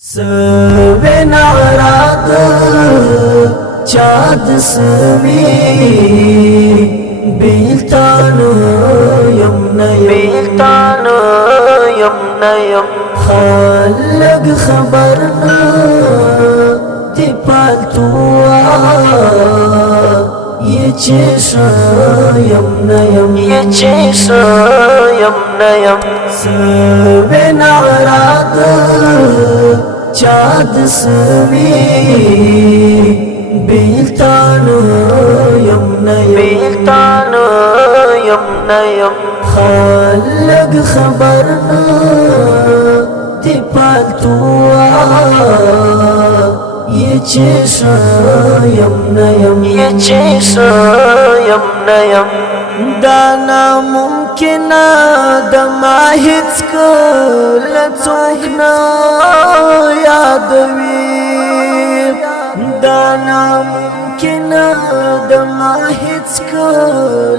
سوینا رات چاد سوی بیلتان یم نیم خالق خبرنا دی پالتوا یہ چیشا یم نیم سوینا رات چاد سوی بیلتان یم نیم خالق خبرنا دی پالتوا یہ چیشا یم نیم دانا ممکنہ دما ہچ کل چوکنا یادوی دانا ممکنہ دما ہچ کل